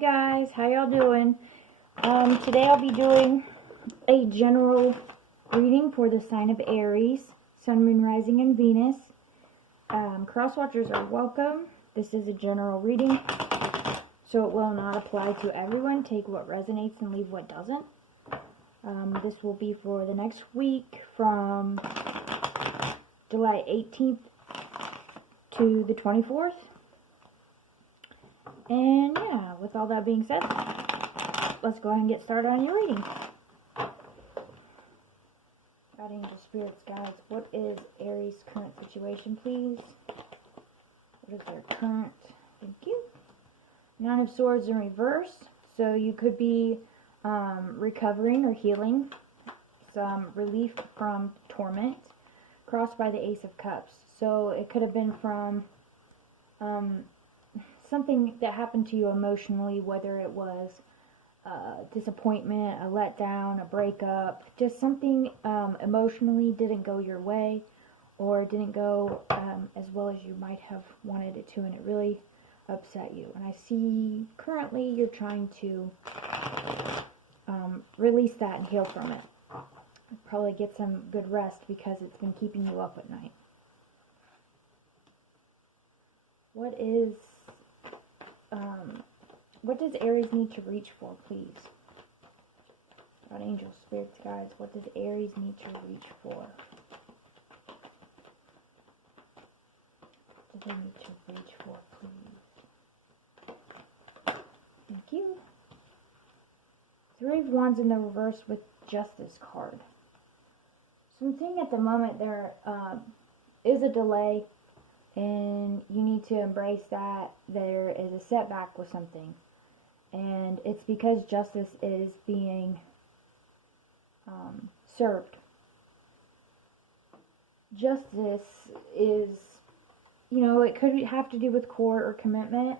guys, how y'all doing? Today I'll be doing a general reading for the sign of Aries, Sun, Moon, Rising, and Venus. Cross watchers are welcome. This is a general reading, so it will not apply to everyone. Take what resonates and leave what doesn't. This will be for the next week from July 18th to the 24th. And yeah, with all that being said, let's go ahead and get started on your reading. God, angel, spirits, guides, what is Aries' current situation, please? What is their current? Thank you. Nine of Swords in reverse. So you could be recovering or healing some relief from torment. Crossed by the Ace of Cups. So it could have been from something that happened to you emotionally, whether it was disappointment, a letdown, a breakup, just something emotionally didn't go your way or didn't go as well as you might have wanted it to, and it really upset you. And I see currently you're trying to release that and heal from it. Probably get some good rest because it's been keeping you up at night. What does Aries need to reach for, please? God, angels, spirits, guides, what does Aries need to reach for? What do they need to reach for, please? Thank you. Three of Wands in the reverse with Justice card. So I'm seeing at the moment there is a delay, and you need to embrace that there is a setback with something. And it's because justice is being served. Justice is, it could have to do with court or commitment,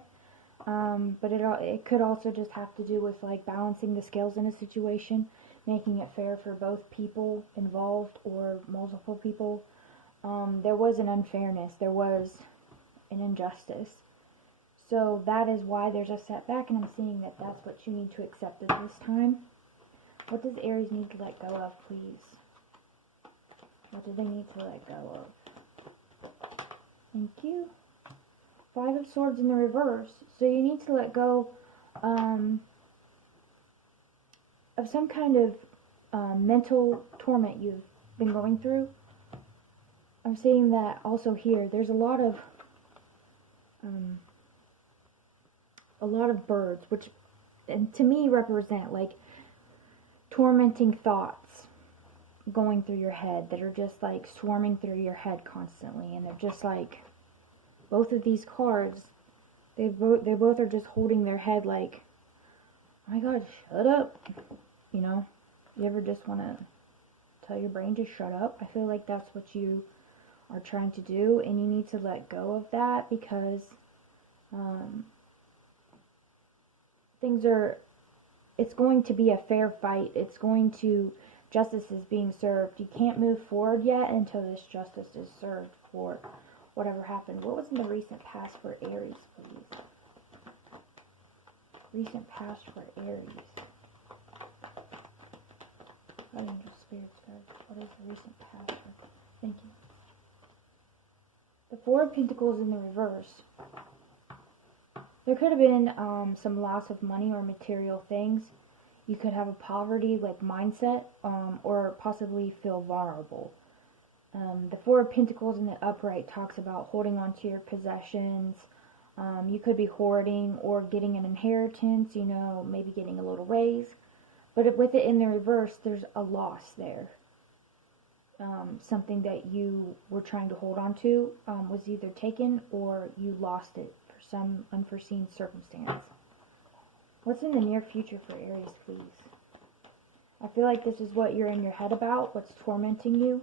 but it could also just have to do with like balancing the scales in a situation, making it fair for both people involved or multiple people. There was an unfairness, there was an injustice. So that is why there's a setback, and I'm seeing that that's what you need to accept at this time. What does Aries need to let go of, please? What do they need to let go of? Thank you. Five of Swords in the reverse. So you need to let go of some kind of mental torment you've been going through. I'm seeing that also here. There's a lot of birds, which and to me represent like tormenting thoughts going through your head that are just like swarming through your head constantly, and they're just like, both of these cards, they both are just holding their head like, oh my god, shut up. You ever just want to tell your brain to shut up? I feel like that's what you are trying to do, and you need to let go of that because it's going to be a fair fight. Justice is being served. You can't move forward yet until this justice is served for whatever happened. What was in the recent past for Aries, please? Recent past for Aries. God, angel, spirits, guys. What is the recent past for? Thank you. The Four of Pentacles in the reverse. There could have been some loss of money or material things. You could have a poverty like mindset, or possibly feel vulnerable. The Four of Pentacles in the upright talks about holding on to your possessions. You could be hoarding or getting an inheritance, maybe getting a little raise. But with it in the reverse, there's a loss there. Something that you were trying to hold on to was either taken or you lost it for some unforeseen circumstance. What's in the near future for Aries, please? I feel like this is what you're in your head about, what's tormenting you.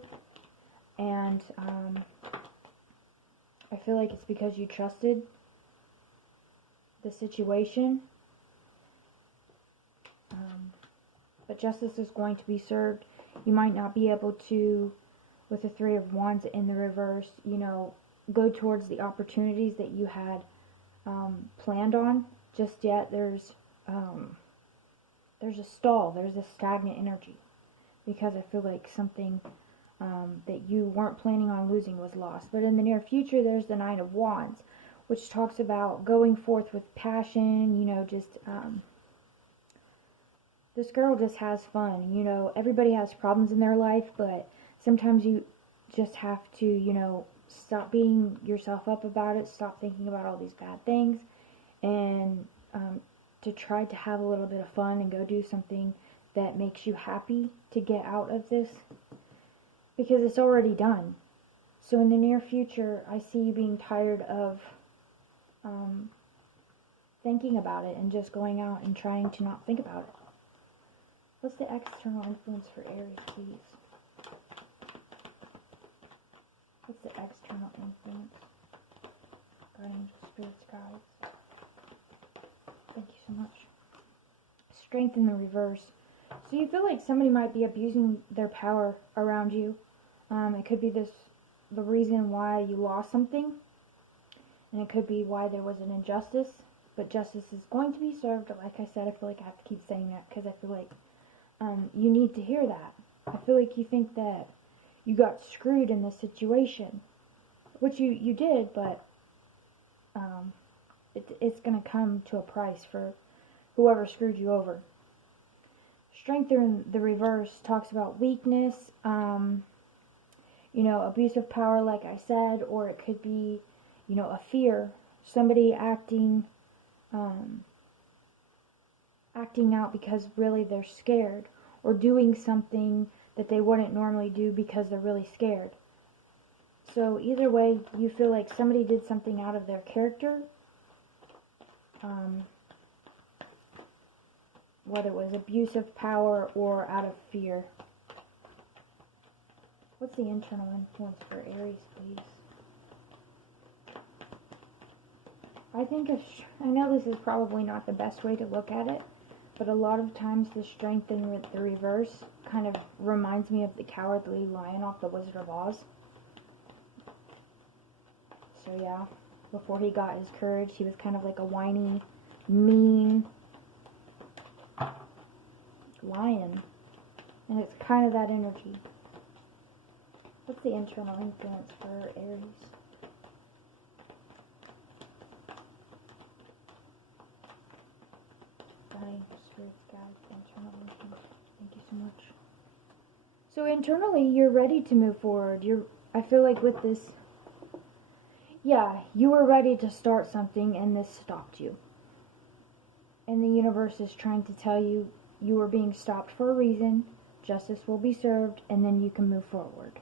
And I feel like it's because you trusted the situation. But justice is going to be served. You might not be able to, with the Three of Wands in the reverse, go towards the opportunities that you had planned on just yet. There's there's a stall, there's a stagnant energy, because I feel like something that you weren't planning on losing was lost. But in the near future, there's the Nine of Wands, which talks about going forth with passion, just this girl just has fun. Everybody has problems in their life, but sometimes you just have to, stop beating yourself up about it, stop thinking about all these bad things, and to try to have a little bit of fun and go do something that makes you happy to get out of this, because it's already done. So in the near future, I see you being tired of thinking about it and just going out and trying to not think about it. What's the external influence for Aries, please? What's the external influence? God, angels, spirits, guides. Thank you so much. Strength in the reverse. So you feel like somebody might be abusing their power around you. It could be the reason why you lost something. And it could be why there was an injustice. But justice is going to be served. Like I said, I feel like I have to keep saying that because I feel like you need to hear that. I feel like you think that you got screwed in this situation. Which you did, but it's going to come to a price for whoever screwed you over. Strength in the reverse talks about weakness, abuse of power, like I said, or it could be, a fear. Somebody acting out because really they're scared, or doing something that they wouldn't normally do because they're really scared. So either way, you feel like somebody did something out of their character, whether it was abuse of power or out of fear. What's the internal influence for Aries, please? I know this is probably not the best way to look at it, but a lot of times the strength in the reverse kind of reminds me of the cowardly lion off the Wizard of Oz. So yeah, before he got his courage, he was kind of like a whiny, mean lion. And it's kind of that energy. What's the internal influence for Aries? Guiding spirits, guides, internal influence. Thank you so much. So internally, you're ready to move forward. I feel like with this, you were ready to start something and this stopped you. And the universe is trying to tell you you were being stopped for a reason, justice will be served, and then you can move forward.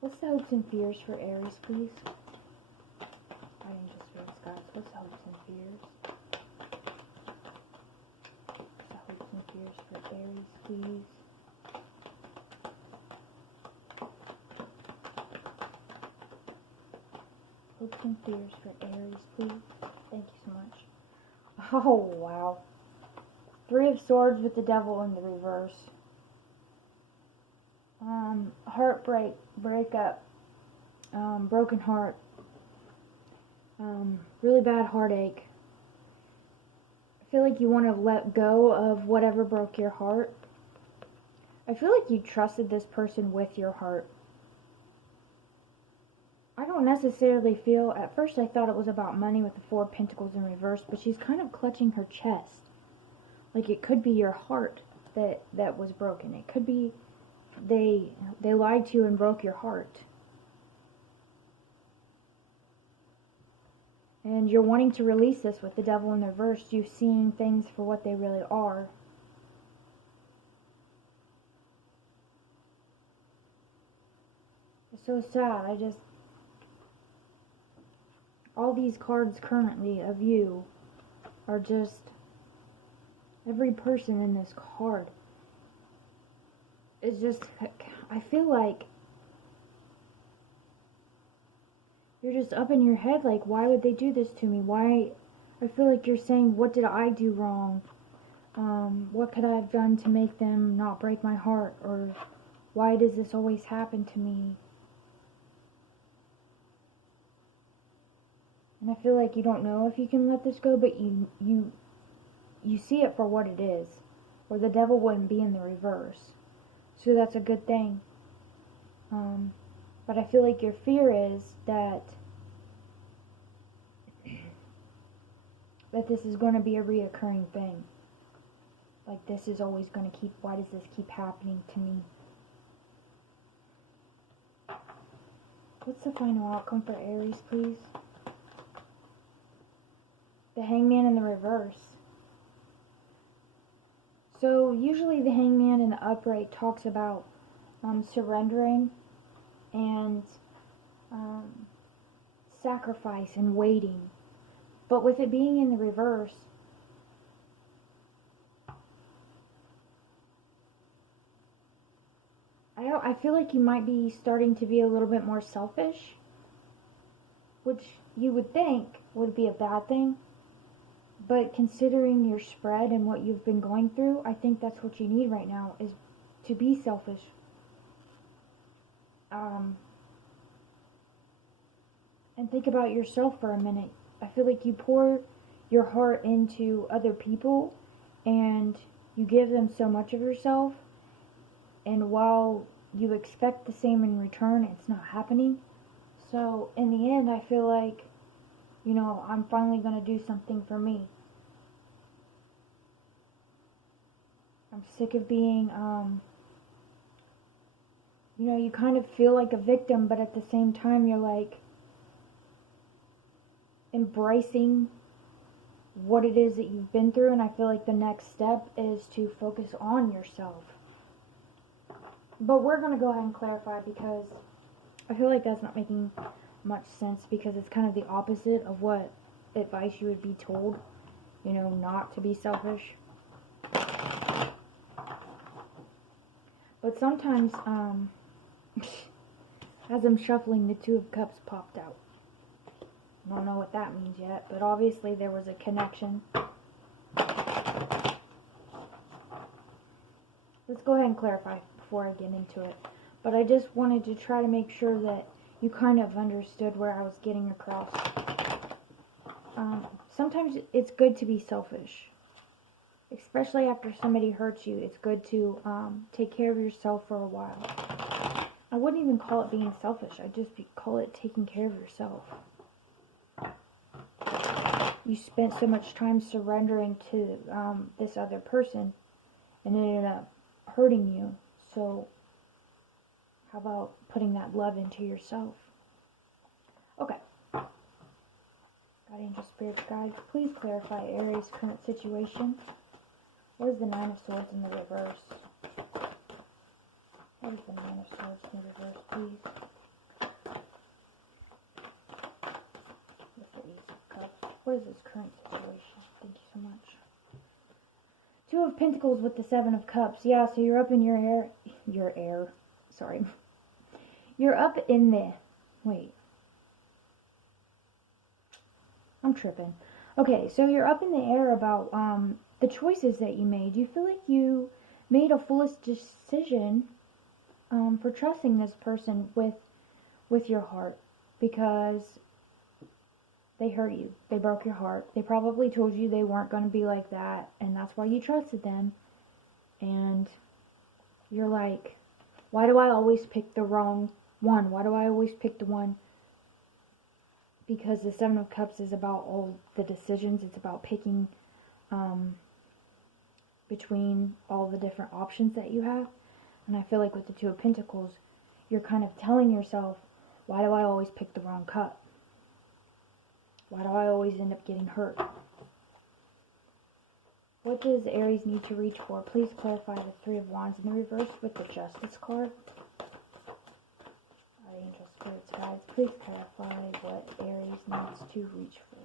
What's the hopes and fears for Aries, please? Guiding spirits, guides. What's the hopes and fears? What's the hopes and fears for Aries, please? Hopes and fears for Aries, please. Thank you so much. Oh, wow. Three of Swords with the Devil in the reverse. Heartbreak, breakup, broken heart, really bad heartache. I feel like you want to let go of whatever broke your heart. I feel like you trusted this person with your heart. I don't necessarily feel, at first I thought it was about money with the Four of Pentacles in reverse, but she's kind of clutching her chest. Like it could be your heart that was broken. It could be they lied to you and broke your heart. And you're wanting to release this with the Devil in the reverse. You're seeing things for what they really are. It's so sad. All these cards currently of you are just, every person in this card is just, I feel like you're just up in your head like, why would they do this to me? Why? I feel like you're saying, what did I do wrong? What could I have done to make them not break my heart? Or why does this always happen to me? And I feel like you don't know if you can let this go, but you you see it for what it is, or the devil wouldn't be in the reverse. So that's a good thing. But I feel like your fear is that this is going to be a reoccurring thing. Like, this is always going to keep, why does this keep happening to me? What's the final outcome for Aries, please? The Hangman in the reverse. So usually the Hangman in the upright talks about surrendering and sacrifice and waiting. But with it being in the reverse, I feel like you might be starting to be a little bit more selfish, which you would think would be a bad thing. But considering your spread and what you've been going through, I think that's what you need right now, is to be selfish. And think about yourself for a minute. I feel like you pour your heart into other people and you give them so much of yourself, and while you expect the same in return, it's not happening. So in the end, I feel like, you know, I'm finally going to do something for me. I'm sick of being, you know, you kind of feel like a victim, but at the same time, you're like embracing what it is that you've been through. And I feel like the next step is to focus on yourself. But we're going to go ahead and clarify, because I feel like that's not making much sense, because it's kind of the opposite of what advice you would be told, you know, not to be selfish. But sometimes, as I'm shuffling, the Two of Cups popped out. I don't know what that means yet, but obviously there was a connection. Let's go ahead and clarify before I get into it. But I just wanted to try to make sure that you kind of understood where I was getting across. Sometimes it's good to be selfish. Especially after somebody hurts you, it's good to take care of yourself for a while. I wouldn't even call it being selfish. I'd just call it taking care of yourself. You spent so much time surrendering to this other person, and it ended up hurting you. So how about putting that love into yourself? Okay. God, angel, spirits, guides, please clarify Aries' current situation. What is the Nine of Swords in the reverse? What is the Nine of Swords in the reverse, please? What's the Ace of Cups? What is this current situation? Thank you so much. Two of Pentacles with the Seven of Cups. Yeah, so you're up in sorry. You're up in the, wait. I'm tripping. Okay, so you're up in the air about, the choices that you made. You feel like you made a foolish decision for trusting this person with your heart, because they hurt you. They broke your heart. They probably told you they weren't going to be like that, and that's why you trusted them. And you're like, why do I always pick the wrong one? Why do I always pick the one? Because the Seven of Cups is about all the decisions. It's about picking between all the different options that you have. And I feel like with the Two of Pentacles, you're kind of telling yourself, why do I always pick the wrong cup? Why do I always end up getting hurt? What does Aries need to reach for? Please clarify the Three of Wands in the reverse with the Justice card. Our angel, spirits, guides, please clarify what Aries needs to reach for.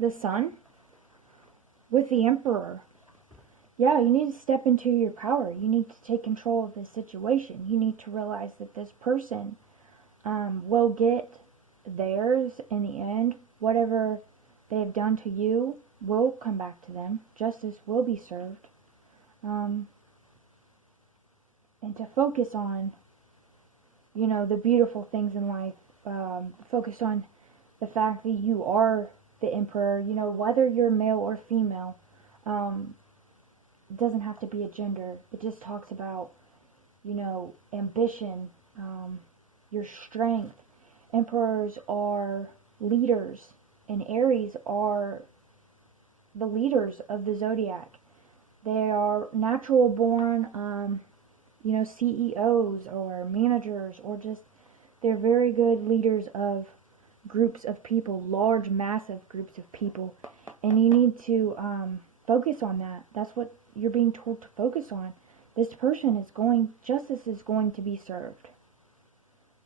The Sun with the Emperor. Yeah, you need to step into your power. You need to take control of this situation. You need to realize that this person will get theirs in the end, whatever they have done to you will come back to them. Justice will be served. And to focus on, the beautiful things in life. Focus on the fact that you are the emperor, whether you're male or female. It doesn't have to be a gender. It just talks about, ambition, your strength. Emperors are leaders, and Aries are the leaders of the zodiac. They are natural born, CEOs or managers, or just, they're very good leaders of groups of people, large, massive groups of people. And you need to focus on that. That's what you're being told to focus on. This person justice is going to be served.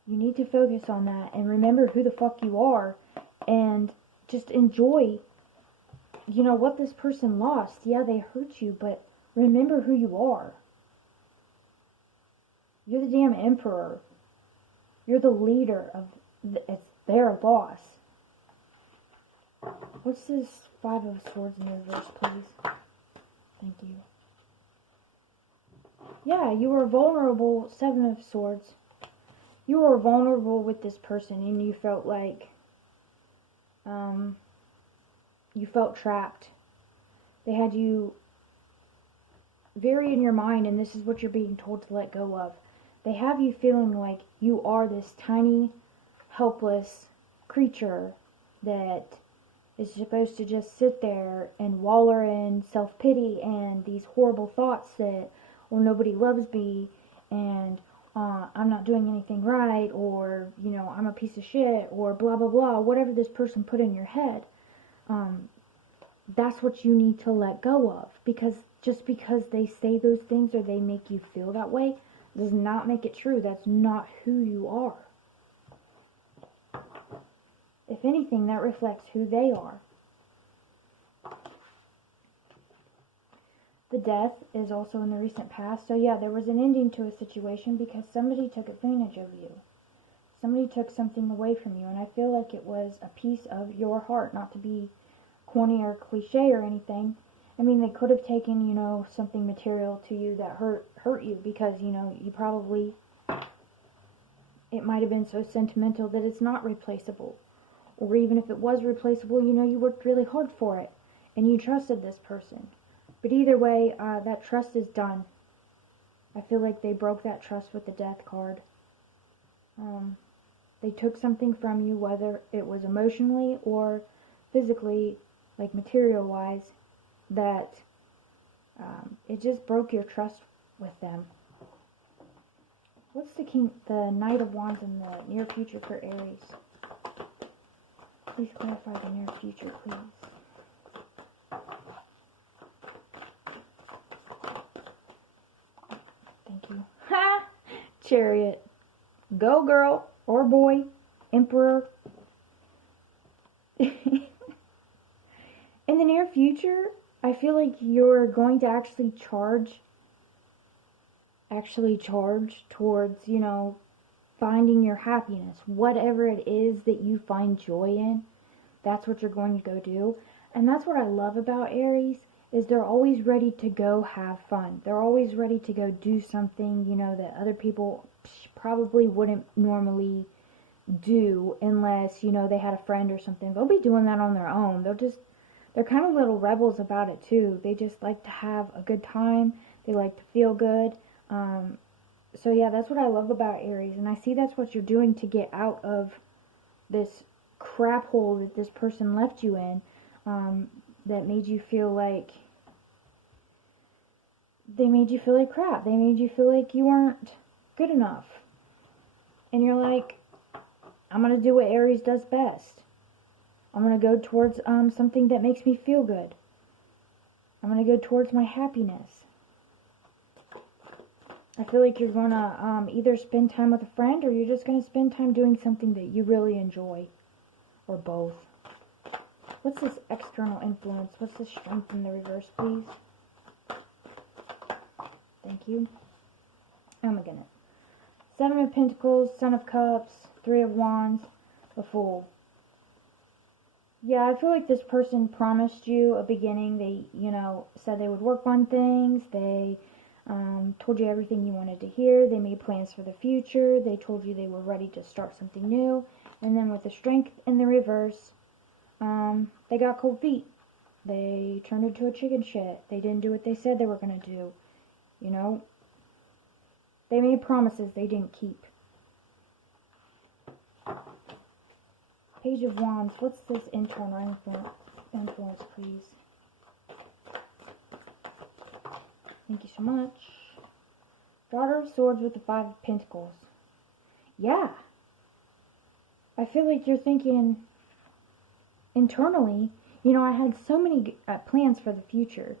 You need to focus on that and remember who the fuck you are, and just enjoy, what this person lost. Yeah, they hurt you, but remember who you are. You're the damn emperor. You're the leader of it's their loss. What's this Five of Swords in reverse, please? Thank you. Yeah, you were vulnerable. Seven of Swords. You were vulnerable with this person, and you felt like you felt trapped. They had you very in your mind, and this is what you're being told to let go of. They have you feeling like you are this tiny, helpless creature that is supposed to just sit there and waller in self-pity and these horrible thoughts that, well, nobody loves me, and I'm not doing anything right, or, I'm a piece of shit, or blah, blah, blah, whatever this person put in your head. That's what you need to let go of, because just because they say those things or they make you feel that way does not make it true. That's not who you are. If anything, that reflects who they are. The Death is also in the recent past. So yeah, there was an ending to a situation because somebody took advantage of you. Somebody took something away from you. And I feel like it was a piece of your heart, not to be corny or cliche or anything. I mean, they could have taken, something material to you that hurt you because, you probably, it might have been so sentimental that it's not replaceable. Or even if it was replaceable, you worked really hard for it and you trusted this person. But either way, that trust is done. I feel like they broke that trust with the Death card. They took something from you, whether it was emotionally or physically, like material-wise, that it just broke your trust with them. What's the Knight of Wands in the near future for Aries? Please clarify the near future, please. Thank you. Ha! Chariot. Go, girl or boy. Emperor. In the near future, I feel like you're going to actually charge towards, finding your happiness. Whatever it is that you find joy in, that's what you're going to go do. And that's what I love about Aries, is they're always ready to go have fun. They're always ready to go do something, that other people probably wouldn't normally do unless, they had a friend or something. They'll be doing that on their own. They're kind of little rebels about it too. They just like to have a good time. They like to feel good. So yeah, that's what I love about Aries. And I see that's what you're doing to get out of this crap hole that this person left you in, that made you feel like crap. They made you feel like you weren't good enough. And you're like, I'm going to do what Aries does best. I'm going to go towards something that makes me feel good. I'm going to go towards my happiness. I feel like you're going to either spend time with a friend, or you're just going to spend time doing something that you really enjoy. Or both. What's this external influence? What's this strength in the reverse, please? Thank you. Oh my goodness. Seven of Pentacles, Son of Cups, Three of Wands, the Fool. Yeah, I feel like this person promised you a beginning. They, said they would work on things. They told you everything you wanted to hear. They made plans for the future. They told you they were ready to start something new. And then with the strength in the reverse, they got cold feet. They turned into a chicken shit. They didn't do what they said they were going to do. You know, they made promises they didn't keep. Page of Wands. What's this internal influence, please? Thank you so much. Daughter of Swords with the Five of Pentacles. Yeah. I feel like you're thinking internally, I had so many plans for the future.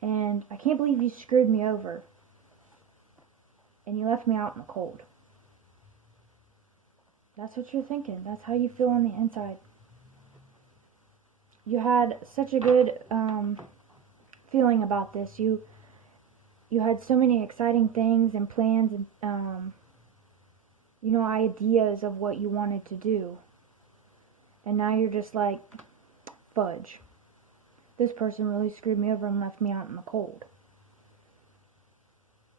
And I can't believe you screwed me over. And you left me out in the cold. That's what you're thinking. That's how you feel on the inside. You had such a good feeling about this. You had so many exciting things and plans and ideas of what you wanted to do. And now you're just like, fudge. This person really screwed me over and left me out in the cold.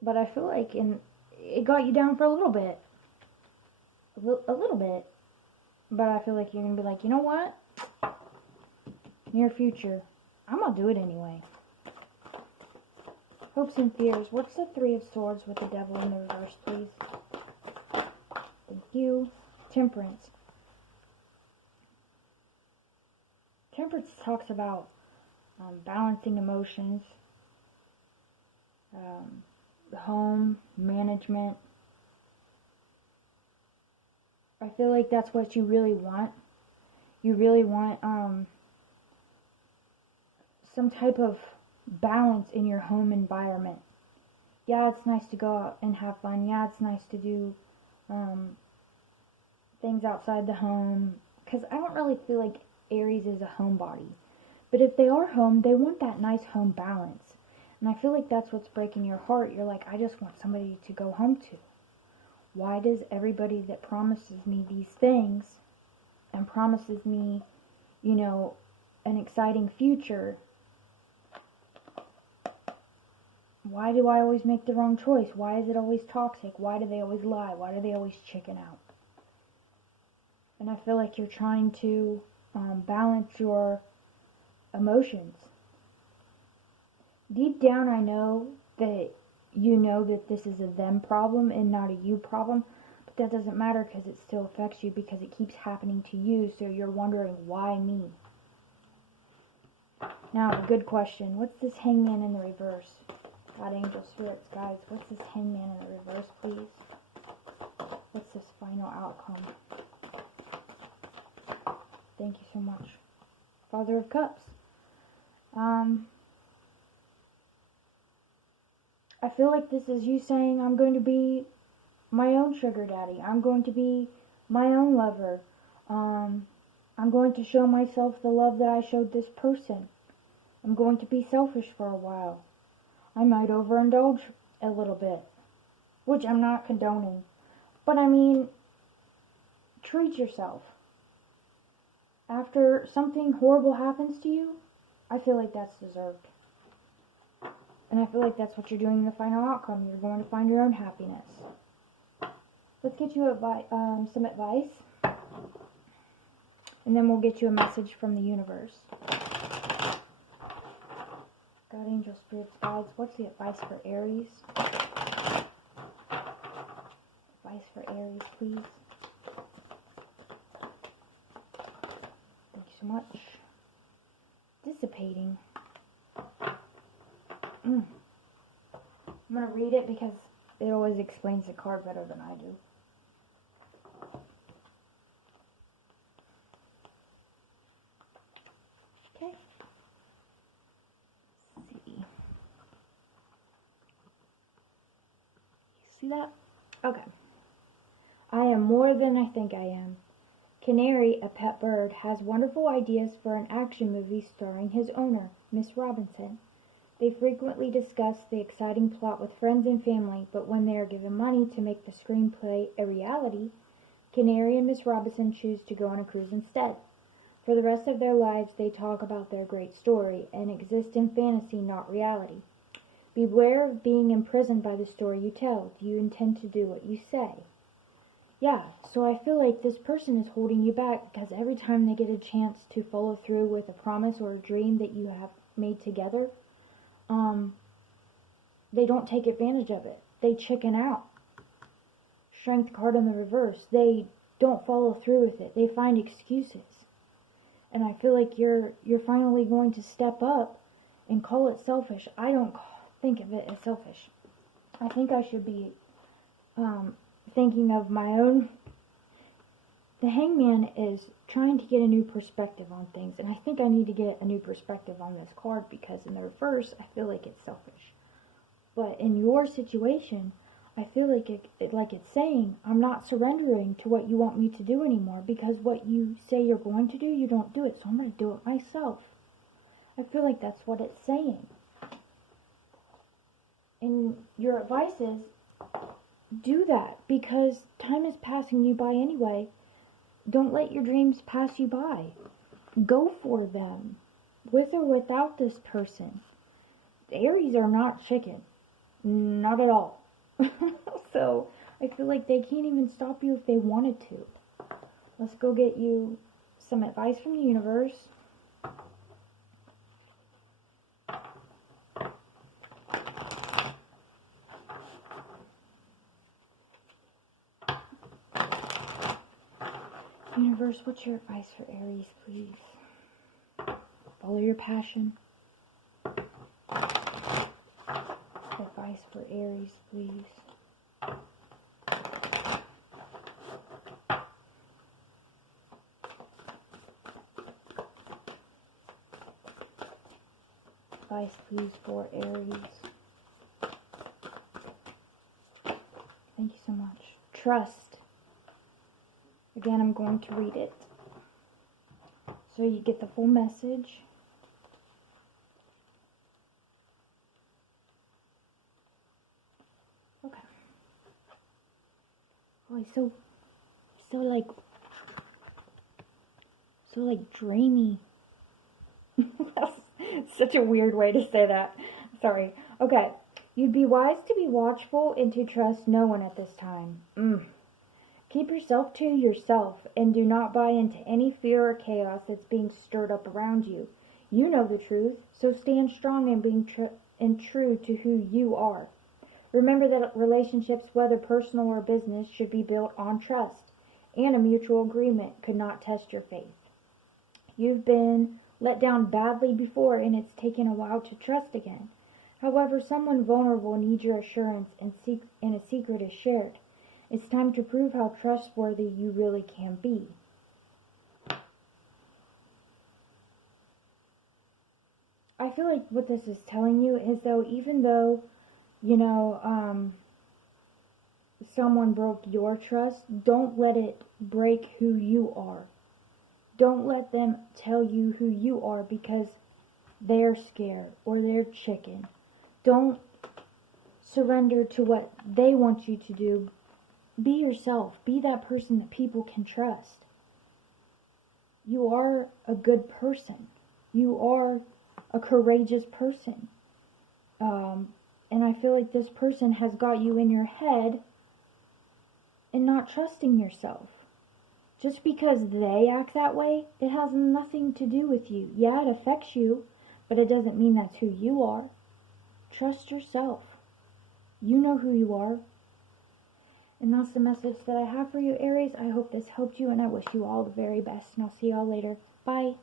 But I feel like it got you down for a little bit. A little bit. But I feel like you're going to be like, you know what? Near future, I'm going to do it anyway. Hopes and fears. What's the Three of Swords with the Devil in the reverse, please? Thank you. Temperance. Temperance talks about balancing emotions, home, management. I feel like that's what you really want. You really want some type of balance in your home environment. Yeah, it's nice to go out and have fun. Yeah, it's nice to do things outside the home. Because I don't really feel like Aries is a homebody. But if they are home, they want that nice home balance. And I feel like that's what's breaking your heart. You're like, I just want somebody to go home to. Why does everybody that promises me these things and promises me, an exciting future, why do I always make the wrong choice? Why is it always toxic? Why do they always lie? Why do they always chicken out? And I feel like you're trying to balance your emotions. Deep down, I know that that this is a them problem and not a you problem, but that doesn't matter because it still affects you because it keeps happening to you, so you're wondering, why me? Now, a good question. What's this Hangman in the reverse? God, angel, spirits, guys, what's this Hangman in the reverse, please? What's this final outcome? Thank you so much. Father of Cups. I feel like this is you saying, I'm going to be my own sugar daddy. I'm going to be my own lover. I'm going to show myself the love that I showed this person. I'm going to be selfish for a while. I might overindulge a little bit, which I'm not condoning. But I mean, treat yourself. After something horrible happens to you, I feel like that's deserved. And I feel like that's what you're doing in the final outcome. You're going to find your own happiness. Let's get you some advice. And then we'll get you a message from the universe. God, angel, spirits, guides. What's the advice for Aries? Advice for Aries, please. Thank you so much. Dissipating. I'm going to read it because it always explains the card better than I do. Okay. Let's see. See that? Okay. I am more than I think I am. Canary, a pet bird, has wonderful ideas for an action movie starring his owner, Miss Robinson. They frequently discuss the exciting plot with friends and family, but when they are given money to make the screenplay a reality, Canary and Miss Robinson choose to go on a cruise instead. For the rest of their lives they talk about their great story, and exist in fantasy, not reality. Beware of being imprisoned by the story you tell. Do you intend to do what you say? Yeah, so I feel like this person is holding you back because every time they get a chance to follow through with a promise or a dream that you have made together, they don't take advantage of it. They chicken out. Strength card in the reverse. They don't follow through with it. They find excuses. And I feel like you're finally going to step up and call it selfish. I don't think of it as selfish. I think I should be thinking of my own. The Hangman is trying to get a new perspective on things, and I think I need to get a new perspective on this card, because in the reverse I feel like it's selfish. But in your situation, I feel like it's saying, I'm not surrendering to what you want me to do anymore, because what you say you're going to do, you don't do it, so I'm going to do it myself. I feel like that's what it's saying. And your advice is, do that, because time is passing you by anyway. Don't let your dreams pass you by. Go for them, with or without this person. The Aries are not chicken. Not at all. So, I feel like they can't even stop you if they wanted to. Let's go get you some advice from the universe. Universe, what's your advice for Aries, please? Follow your passion. Advice for Aries, please. Advice, please, for Aries. Thank you so much. Trust. Again, I'm going to read it so you get the full message. Okay. Oh, he's so dreamy. That's such a weird way to say that. Sorry. Okay. You'd be wise to be watchful and to trust no one at this time. Keep yourself to yourself and do not buy into any fear or chaos that's being stirred up around you. You know the truth, so stand strong in being true to who you are. Remember that relationships, whether personal or business, should be built on trust, and a mutual agreement could not test your faith. You've been let down badly before, and it's taken a while to trust again. However, someone vulnerable needs your assurance, and a secret is shared. It's time to prove how trustworthy you really can be. I feel like what this is telling you is, though, even though, someone broke your trust, don't let it break who you are. Don't let them tell you who you are because they're scared or they're chicken. Don't surrender to what they want you to do. Be yourself. Be that person that people can trust. You are a good person. You are a courageous person. And I feel like this person has got you in your head and not trusting yourself. Just because they act that way, it has nothing to do with you. Yeah, it affects you, but it doesn't mean that's who you are. Trust yourself. You know who you are. And that's the message that I have for you, Aries. I hope this helped you, and I wish you all the very best. And I'll see y'all later. Bye.